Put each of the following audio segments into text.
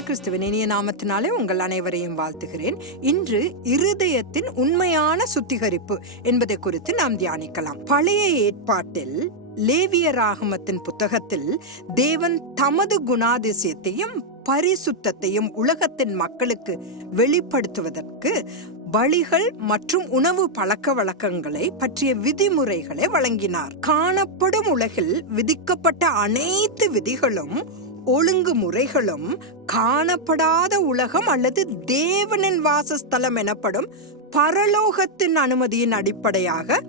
கிறிஸ்துவின் இனிய நாமத்தினாலே உங்கள் அனைவரையும் வாழ்த்துகிறேன். இன்று இருதயத்தின் உண்மையான சுத்திகரிப்பு என்பதை குறித்து நாம் தியானிக்கலாம். பழைய ஏற்பாட்டில் லேவிய ராகமத்தின் புத்தகத்தில் தேவன் தமது குணாதிசயத்தையும் பரிசுத்தத்தையும் உலகத்தின் மக்களுக்கு வெளிப்படுத்துவதற்கு வழிகள் மற்றும் உணவு பழக்க வழக்கங்களை பற்றிய விதிமுறைகளை வழங்கினார். காணப்படும் உலகில் விதிக்கப்பட்ட அனைத்து விதிகளும் ஒழுங்கு முறைகளும் காணப்படாத உலகம் அல்லது தேவனின் வாசஸ்தலம் எனப்படும் பரலோகத்தின் அனுமதியின் அடிப்படையாக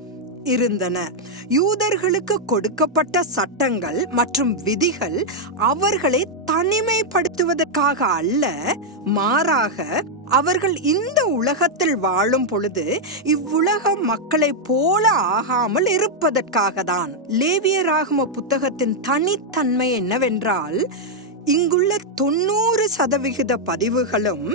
இருந்தன. யூதர்களுக்கு கொடுக்கப்பட்ட சட்டங்கள் மற்றும் விதிகள் அவர்களை தனிமைப்படுத்துவதற்காக அல்ல மாறாக அவர்கள் இந்த உலகத்தில் வாழும் பொழுது இவ்வுலக மக்களைப் போல ஆகாமல் இருப்பதற்காக தான் லேவியராகம புத்தகத்தின் தனித்தன்மை என்னவென்றால் இங்குள்ள தொண்ணூறு சதவிகித பதிவுகளும்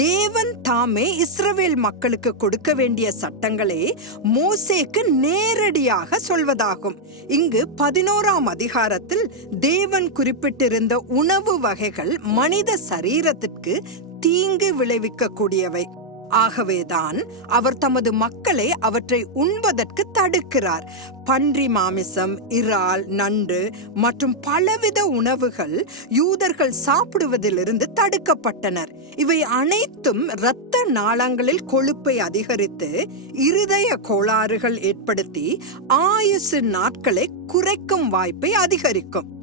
தேவன் தாமே இஸ்ரவேல் மக்களுக்கு கொடுக்க வேண்டிய சட்டங்களே மோசேக்கு நேரடியாக சொல்வதாகும். இங்கு பதினோராம் அதிகாரத்தில் தேவன் குறிப்பிட்டிருந்த உணவு வகைகள் மனித சரீரத்திற்கு தீங்கு விளைவிக்கக்கூடியவை. ஆகவேதான் அவர் தமது மக்களை அவற்றை உண்பதற்கு தடுக்கிறார். பன்றி மாமிசம் இறால் நண்டு மற்றும் பலவித உணவுகள் யூதர்கள் சாப்பிடுவதிலிருந்து தடுக்கப்பட்டனர். இவை அனைத்தும் இரத்த நாளங்களில் கொழுப்பை அதிகரித்து இருதய கோளாறுகள் ஏற்படுத்தி ஆயுசு நாட்களை குறைக்கும் வாய்ப்பை அதிகரிக்கும்.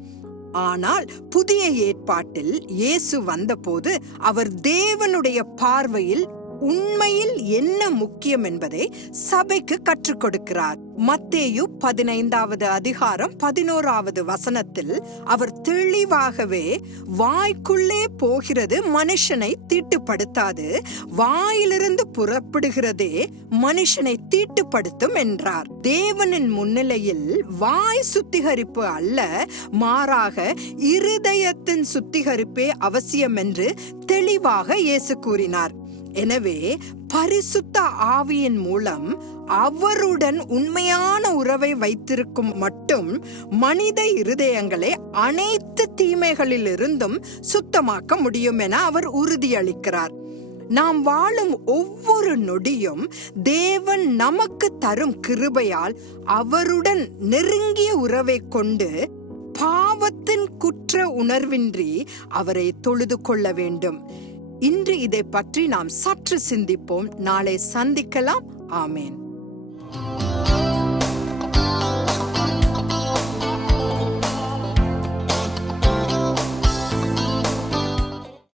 ஆனால் புதிய ஏற்பாட்டில் இயேசு வந்தபோது அவர் தேவனுடைய பார்வையில் உண்மையில் என்ன முக்கியம் என்பதை சபைக்கு கற்றுக் கொடுக்கிறார். மத்தேயு பதினைந்தாவது அதிகாரம் பதினோராவது வசனத்தில் அவர் தெளிவாகவே வாய்க்குள்ளே போகிறது மனுஷனை தீட்டுப்படுத்தாது வாயிலிருந்து புறப்படுகிறதே மனுஷனை தீட்டுப்படுத்தும் என்றார். தேவனின் முன்னிலையில் வாய் சுத்திகரிப்பு அல்ல மாறாக இருதயத்தின் சுத்திகரிப்பே அவசியம் என்று தெளிவாக இயேசு கூறினார். எனவே பரிசுத்த ஆவியின் மூலம் அவருடன் உண்மையான உறவை வைத்திருக்கும் மட்டும் மனித இருதயங்களை அனைத்து தீமைகளிலிருந்தும் சுத்தமாக்க முடியும் என அவர் உறுதியளிக்கிறார். நாம் வாழும் ஒவ்வொரு நொடியும் தேவன் நமக்கு தரும் கிருபையால் அவருடன் நெருங்கிய உறவை கொண்டு பாவத்தின் குற்ற உணர்வின்றி அவரை தொழுது கொள்ள வேண்டும். இன்று இதை பற்றி நாம் சற்று சிந்திப்போம். நாளை சந்திக்கலாம். ஆமேன்.